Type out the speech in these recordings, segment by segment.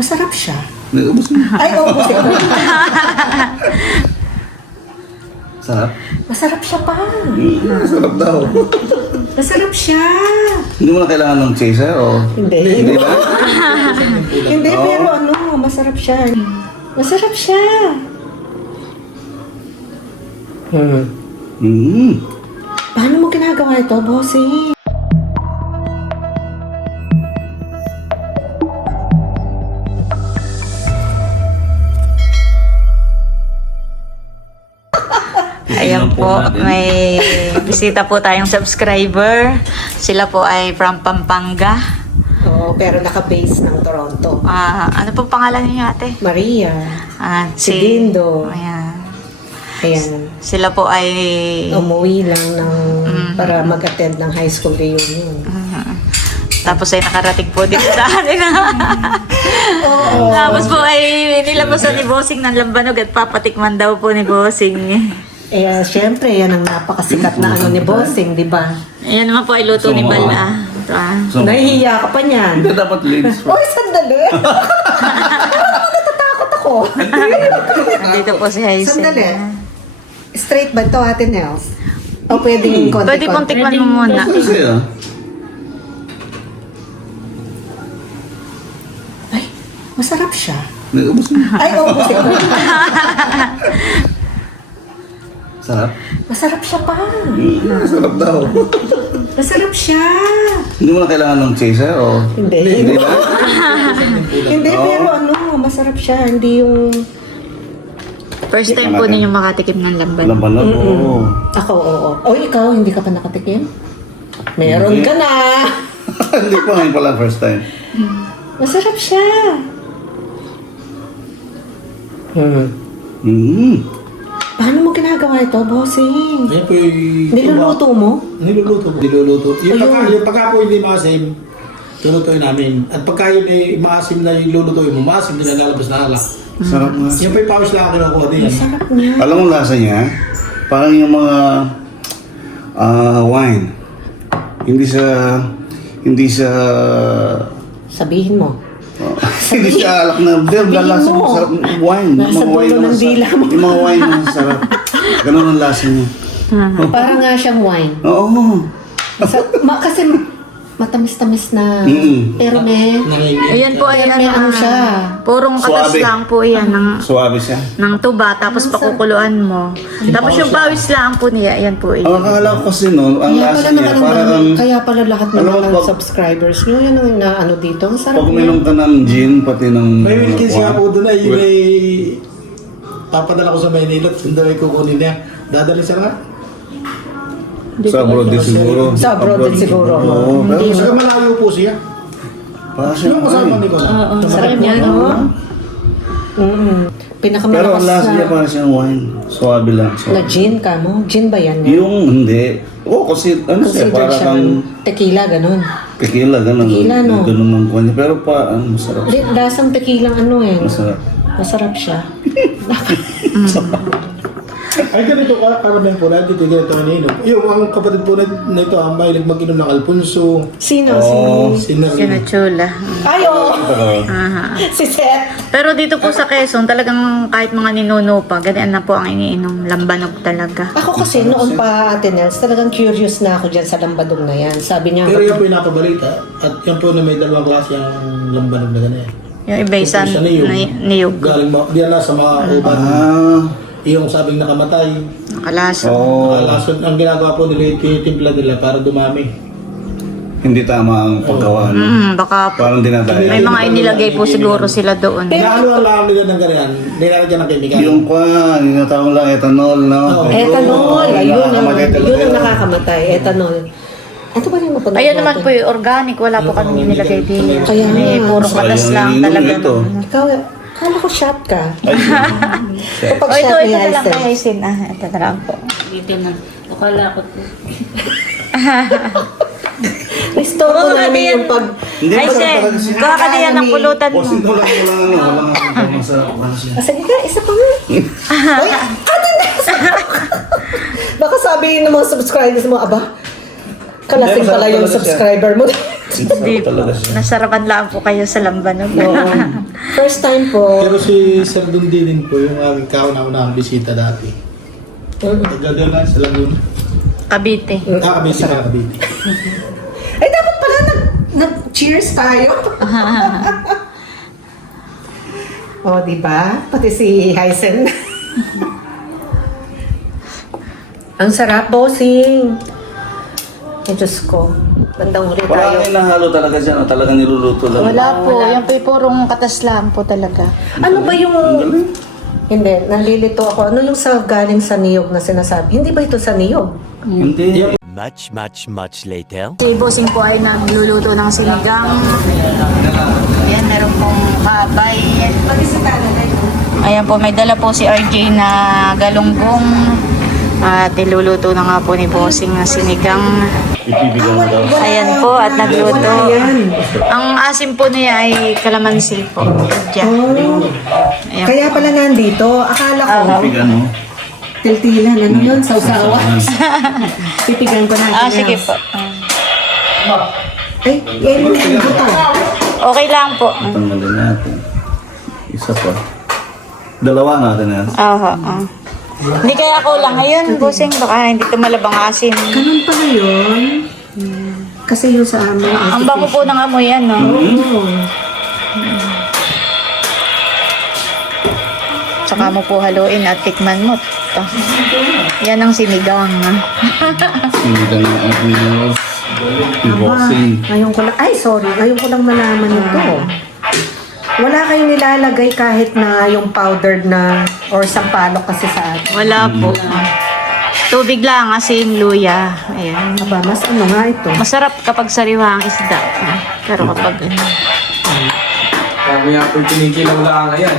Masarap siya. Nag-ubos mo. Ay, ubus ko. Sarap. Masarap siya pa. Sarap daw. Masarap siya. Hindi mo na kailangan ng chaser o? Hindi. Hindi ba? Hindi, Oo. pero ano, masarap siya. Masarap siya. Paano mo ginagawa ito, bossing? Ayan po, may bisita po tayong subscriber. Sila po ay from Pampanga. Oo, pero naka-base ng Toronto. Ano po pangalan niyo ate? Maria. Si Dindo. Ayan. Ayan. Sila po ay... Umuwi lang para mag-attend ng high school reunion. Tapos ay nakarating po dito sa atin. Tapos po ay nilabasan ni Bossing ng lambanog at papatikman daw po ni Bossing. Siyempre, yan ang napakasikat na ano ni Bossing, di ba? Ayan naman po ay luto ni Bala. Ito, So, Nahihiya ka pa niyan. hindi dapat leads. Uy, sandali! Natatakot ako. Nandito po si Hazel. Sandali. Straight ba ito, Ate Nels? O pwedeng konti-konti? Pwede pong tikman mo muna. Kasi Ay, masarap siya. Nag-ubos mo. Ay, ubus ko. Sarap. Masarap siya pa. Sarap daw. Masarap siya. Hindi mo na kailangan ng chaser o? Hindi. Hindi ba? Hindi, pero ano, masarap siya. Hindi yung... First time po ninyo makatikim ng lamban. Lambanog, oo. Ako, oo. O, ikaw, hindi ka pa nakatikim? Meron Hindi. ka na. Hindi pa ngayon pala first time. Masarap siya. Paano mo ginagawa ito, bossing? Ayun po yung... Niluluto mo? Niluluto. Ayun. Yung pagka po hindi maasim, lulutuin namin. At pagka yun ay maasim na yung lulutuin mo, maasim na lalabas na alak. Sarap nga. Yan po yung pawis lang kinukuha din. Masarap niya. Alam mo lasa niya? Parang yung mga wine. Hindi sa Sabihin mo. hindi siya alak na beer, lasa mo. mo sarap wine. Nasa Mga wine dulo na ng dila mo. Yung mga wine na masarap. Ganun ang lasa niya. Parang nga siyang wine. Oo. Kasi matamis-tamis na. Mm. Pero may... Ayan po ay May ano siya. Purong katas Suabe. lang po yan Suwabe siya. ng tuba, tapos pakukuluan mo. Tapos yung pawis lang po niya, ayan po. Ang akala ko kasi no, ang Kaya lasa pala niya naman parang kaya pala lahat ng Alam mo, mga pag- subscribers nyo, yan ang naano dito. Ang sarap pag niya. uminom ka ng gin, pati ng... May Wilkins nga po doon ay yun Well, ay papadala ko sa Maynila at doon ay kukunin niya. Dadali sa lahat. Sa abroad din siguro. Sa abroad din siguro. Oo. Pero Saka malayo po siya. parang siya. Yung kasama ni ko na. Sarap niya, no? Pero Pinakamalakas ang lasa niya parang siyang wine. Suwabe lang. na gin ka mo. Gin ba yan? Yung hindi. Oo, kasi ano siya, Considered parang siya kang tequila, ganun. tequila, ganun. Tequila, no? Ganun ng kanya. Pero masarap. Di, lasang tequila ano eh. Masarap. Masarap siya. Ay ganito ka, karamihan po natin, dito ganito maninom. Yung ang kapatid po na ito, ang mahilig mag-inom ng Alfonso, Sino? Oo. Sinari. Sinachula. Ay, oo. Si Seth. Pero dito po sa Quezon, talagang kahit mga ninuno pa, ganyan na po ang iniinom. Lambanog talaga. Ako kasi noon pa, Ate Nels, talagang curious na ako dyan sa lambadong na yan. Sabi niya, Pero yan po yung napabalita. At yan po na may dalawang klase ang lambanog na ganyan. Yung iba isa Isa niyog. niyog. Galing diyan na sa mga uban. Yung sabing nakamatay. Nakalaso. Oo. Nakalason, ang ginagawa po nila, tinitimpla nila para dumami. Hindi tama ang paggawa. no? Baka po. Parang dinadaya. May mga inilagay po siguro sila doon. Inaano ang lang nila ng ganyan, nilalagyan ng kemikal. Yung yung natawag lang ethanol, no? Oo. ethanol. Ayun ang, Nakakamatay talaga yun ang yun. nakakamatay. Ethanol. Ano ba yung mapanood Ayun naman natin? po yung organic, wala po kami nilagay din. Kaya nga. May puro katas Sayang lang yung talaga. ito. Ikaw, kala ko shot ka. Kapag O ito, shot ni ito na lang Hazel. kay Haisin. Ito na lang po. Dito na. Akala ko po. Restore ko namin yung pag... Hindi Ay, pa Sen, talaga siya. kuha ka din yan ng pulutan mo. Bossing ko lang, walang masarap. Wala siya. Sige ka, isa pa nga. Ay, Ate Nels! Baka sabihin ng mga subscribers mo, aba, Kalasing pala yung subscriber mo. Hindi po. Talaga siya. Nasarapan lang po kayo sa lambanog. First time po. Pero si Sir Dundi din po, yung aming kauna-unahang bisita dati. Nagdadala lang sa Laguna. Cavite. Kabiti ka, Kabiti. Ay, dapat pala nag-cheers tayo. Oh, di ba? Pati si Hysen. Ang sarap, bossing. Ay, Diyos ko. Bandang huli Wala tayo. kang inahalo talaga dyan. Talagang niluluto lang. Wala po. Yung po purong katas lang po talaga. Ano ba yung... Hindi, nalilito ako. Ano yung sa galing sa niyog na sinasabi? Hindi ba ito sa niyog? Hindi. Much later. Si Bossing po ay nagluluto ng sinigang. Ayan, meron pong kabay. Ayan po, may dala po si RJ na galunggong. At niluluto na nga po ni Bossing na sinigang. Ipibigyan mo daw. Ayan po, at nagluto. Ang asim po niya ay kalamansi po. Diyan. Ayan. Kaya pala nandito. Akala ko, Ipibigyan mo. tiltilan. Ano yun? Sausawa. Pipigan ko natin. Sige po. Ay, yan yung buto. Okay lang po. Tanggalin natin. Isa pa. Dalawa natin yan. Aha. Hindi kaya ako lang ngayon, Bossing. Baka hindi ito malabang asim. Ganun pala yun. Kasi yung sa amin. Ang bango po ng amoy yan, no? Tsaka mo po haluin at tikman mo. Ito. Yan ang sinigang. Sinigang na ang inos. Boxing. Ngayon ko lang, ay sorry, ngayon ko lang malaman ito. Wala kayong nilalagay kahit na yung powdered na or sampalok kasi sa atin. Wala po. Tubig lang, asin, luya. Ayan. Aba, mas ano nga ito? Masarap kapag sariwa ang isda. Pero kapag ano. Kami nga po kinikilaw lang yan.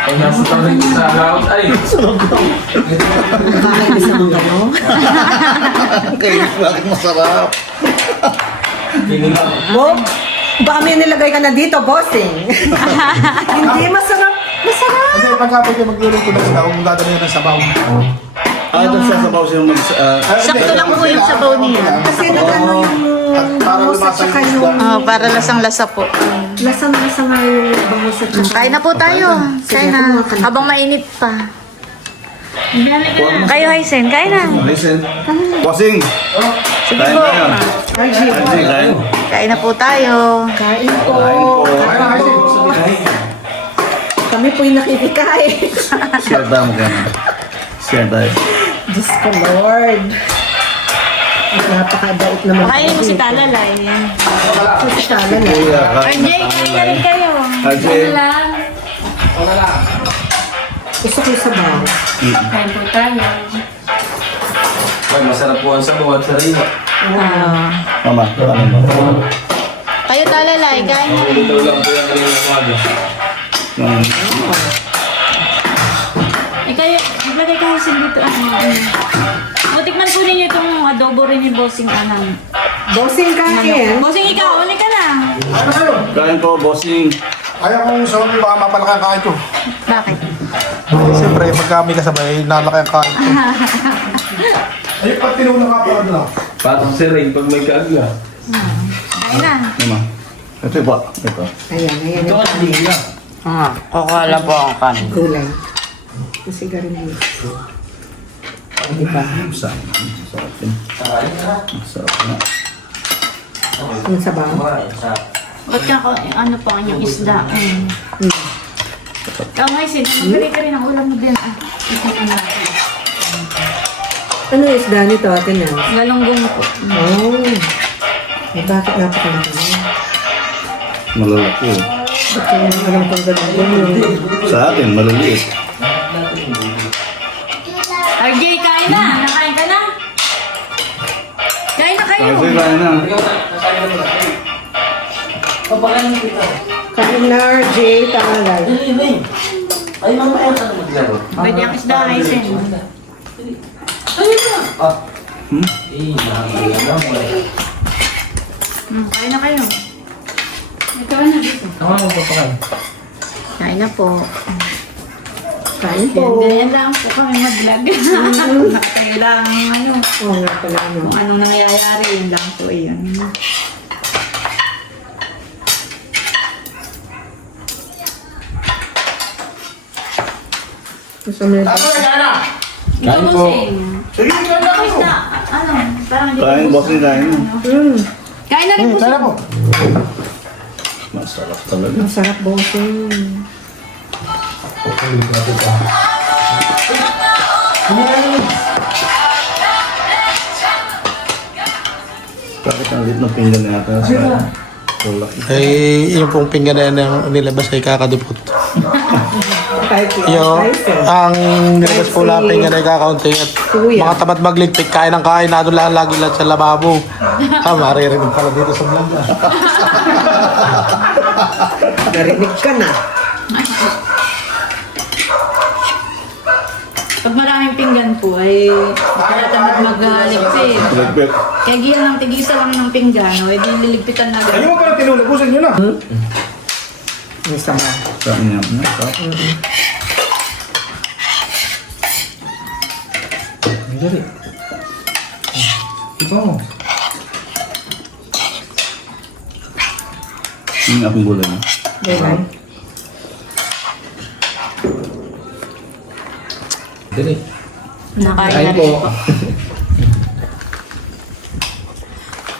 Pag nasa tabi sa laot ay. Kakainis naman kayo. Kaya bakit masarap? Kinilaw. Bob, baka may nilagay ka na dito, bossing. Hindi, masarap. Masarap. Kasi pagkapit yung magluluto na sila, kung dadali ng sabaw. Doon sa sabaw siya mag... Sakto lang po yung sabaw niya. Kasi nag-ano yung bangus at saka yung Para lasang-lasa po. lasang-lasa nga yung bangus at saka. Kain na po tayo. Kain na. Habang mainit pa. Kayo, Hysen, kain na. Listen. Boxing! Sige Kain po. tayo. Archie, Boxing, kain. Kain na po tayo. kain po. Kain po. Kami po'y nakikikain. Share tayo mo kaya. Share tayo. Diyos ko, Lord. Napakadait naman. Kainin mo si Talalay. Si Tala na. Kuya, RJ, kain na rin kayo. Ajay. Gusto ko yung sabaw. Kain po tayo. Ay, masarap po ang sabaw at sarili. Mama, ano mo? Kayo, Talalay, kain na rin. Ito lang po yung kanina umaga. Kayo, maglagay kayo sa dito. Matikman po ninyo itong adobo rin ni Bossing Anang. Bossing kain. Bossing, ikaw, uli ka na. Kain po, bossing. Ayaw kong sa mga baka mapalaki ang kain ko. Bakit? Siyempre, pag kami kasabay, nalaki ang kain ko. Ay, pag tinuna ka pala doon. Parang si Rain pag may kaagla. Kain na. Mama. Ito ba? Ito. Ayan, ayan yung kanin. Kakala po ang kanin. Gulay. Kasi garin diba? Sarap. Sarap din. Sarap na. Yung sabaw. Ba't ka ko, ano pa ang yung isda? Ikaw, Hysen, magbigay ka rin ang ulam mo din. Ano yung isda nito, ate na? Galunggong po. Oh. Eh, bakit napakalaki na? Malalaki. Ba't kaya alam kong ganun yung... Sa atin, maliliit. RJ, kain na! Nakain ka na? Kain na kayo! Kasi kain na. Kain na, RJ, tangalay. Pwede ang isda, Hysen. Kain na kayo. Ito na dito. Ano mo papakain? Kain na po. Kain Yan, po. ganyan lang po kami mag-vlog. Nakatayo lang, ano, Oo nga pala. Ano. kung anong nangyayari, yun lang po yun. Gusto mo na. Kain po. Sige, kain na kayo. Ano, parang hindi Kain, ko bossing kain. Kain na rin po Kain siya. na po. Masarap talaga. Masarap bossing. Bakit ang lit ng pinggan natin sa kulak? Yung pong pinggan na yan ang nilabas ay kakadupot. Kahit Ang nilabas po lang pinggan ay kakaunti at Kuya. mga tapat magligpit, kain ng kain, nado lang lagi lang sa lababo. Maririnig pala dito sa vlog. Narinig ka na. Pag maraming pinggan po, ay tinatamad magligpit. Nagpit. Kaya giyan lang, tigisa lang ng pinggan, o, edi liligpitan na agad. Ayun mo pala tinulubusan nyo na. May sama. Saan niya? Sarap. Yung akong gulay na. Gulay. Nakain na rin po.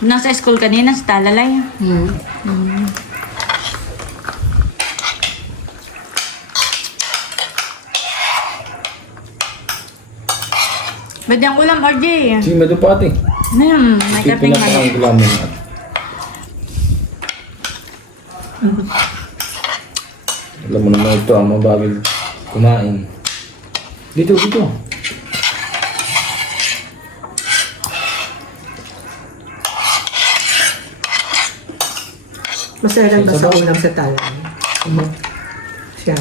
Nasa school kanina, sa Talalay. Ba't yung ulam, RJ? Sige, madupati. May karting manok. Ulamin natin. Alam mo naman ito, ang mabagil kumain. Dito. Masarap ba sa ulam sa talan? Siya.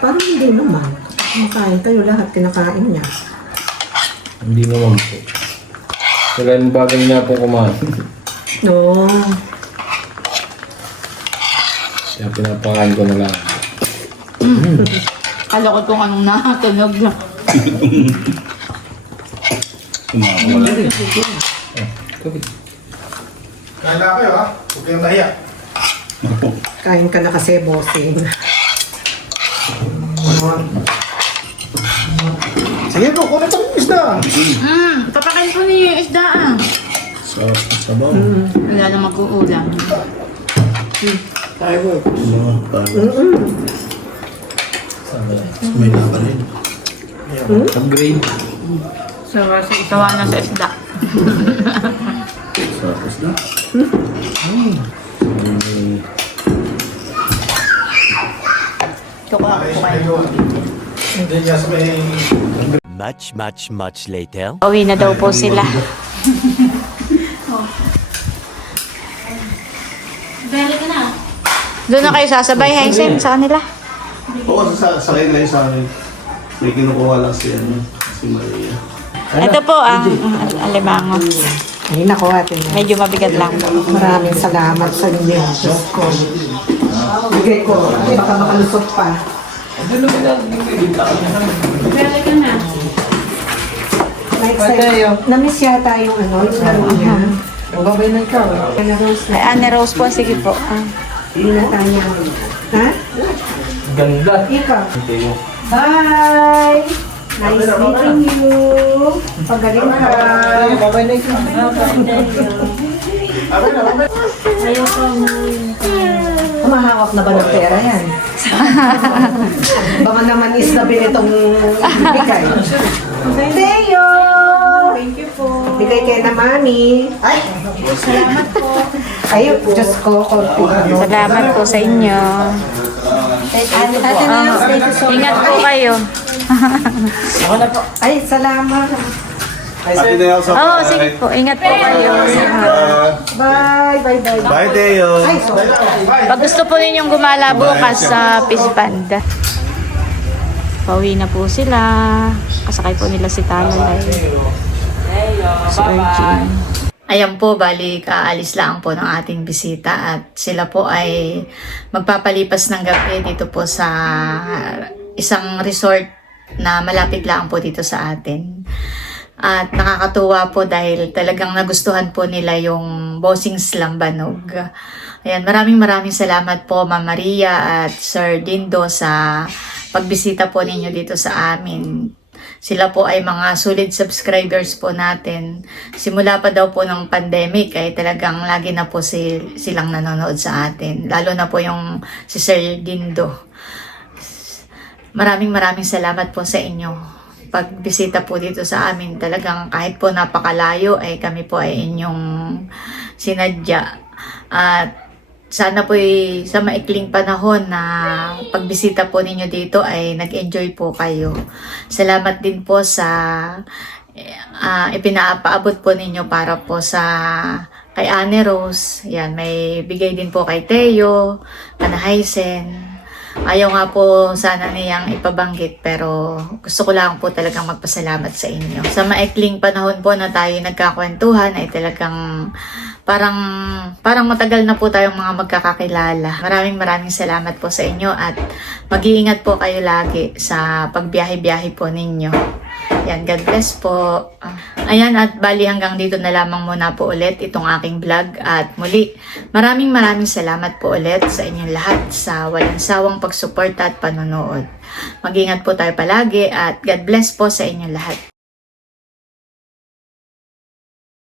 Parang hindi naman. Kumakain tayo lahat, kinakain niya. Hindi naman po. Wala yung bagay niya po kumain. No. Kaya pinapakain ko na lang. Kala ko kung anong nakatunog lang. Kumakawa. Kain na kayo ha. Huwag kayong nahiya. Kain ka na kasi, bossing. Sige po, kunin pa yung isda. Papakain ko niyo yung isda ah. Sarap na sabaw. Wala na mag-uulam. Sarap. May laban rin. Upgrade. Tawa na sa isda. Sarap isda. Hindi niya sa may... Much later. Uwi na daw po sila. Doon na kayo sasabay, Haisen, sa kanila. Oo, sakay na yun sa amin. May kinukuha lang si Maria. Ito po ang alimango. Ay, naku, ate. Medyo mabigat lang po. Maraming salamat sa inyo. Diyos ko. Bigay ko. Baka makalusot pa. Like, na-miss yata yung ano, yung laro niya. Babay na ikaw. Kaya Rose na. Ay, Anne Rose po, sige po. Hindi na tayo. Ha? Ganda. Ikaw. Bye! Nice meeting you. Pagaling ka. Babay na ikaw. Humahawak na ba ng pera yan? Baka naman is na binitong bigay. Teo! Thank you po. Bigay kayo na mami. Ay! Salamat po. Ay, Diyos ko, konti. Salamat po sa inyo. Ingat po kayo. Ay, salamat. Happy na ako sa Oo, sige po. Ingat po kayo. Bye, bye, bye. Bye, Teo. Ay, sorry. Pag gusto po ninyong gumala bukas sa Fish Panda. Pauwi na po sila. Kasakay po nila si Talalay. Si Virgin. Ayan po, bali kaalis lang po ng ating bisita at sila po ay magpapalipas ng gabi dito po sa isang resort na malapit lang po dito sa atin. At nakakatuwa po dahil talagang nagustuhan po nila yung Bossing's Lambanog. Ayan, maraming salamat po Ma'am Maria at Sir Dindo sa pagbisita po ninyo dito sa amin. Sila po ay mga solid subscribers po natin. Simula pa daw po ng pandemic ay talagang lagi na po silang nanonood sa atin. Lalo na po yung si Sir Dindo. Maraming salamat po sa inyo. Pagbisita po dito sa amin, talagang kahit po napakalayo ay kami po ay inyong sinadya. At sana po sa maikling panahon na pagbisita po ninyo dito ay nag-enjoy po kayo. Salamat din po sa ipinapaabot po ninyo para po sa kay Anne Rose. Yan, may bigay din po kay Teo, Kanahaisen. Ayaw nga po sana niyang ipabanggit pero gusto ko lang po talagang magpasalamat sa inyo. Sa maikling panahon po na tayo nagkakwentuhan ay talagang parang matagal na po tayong mga magkakakilala. Maraming salamat po sa inyo at mag-iingat po kayo lagi sa pagbiyahe-biyahe po ninyo. Yan, God bless po. Ayan, at bali hanggang dito na lamang muna po ulit itong aking vlog. At muli, maraming salamat po ulit sa inyong lahat sa walang sawang pagsuporta at panonood. Mag-ingat po tayo palagi at God bless po sa inyong lahat.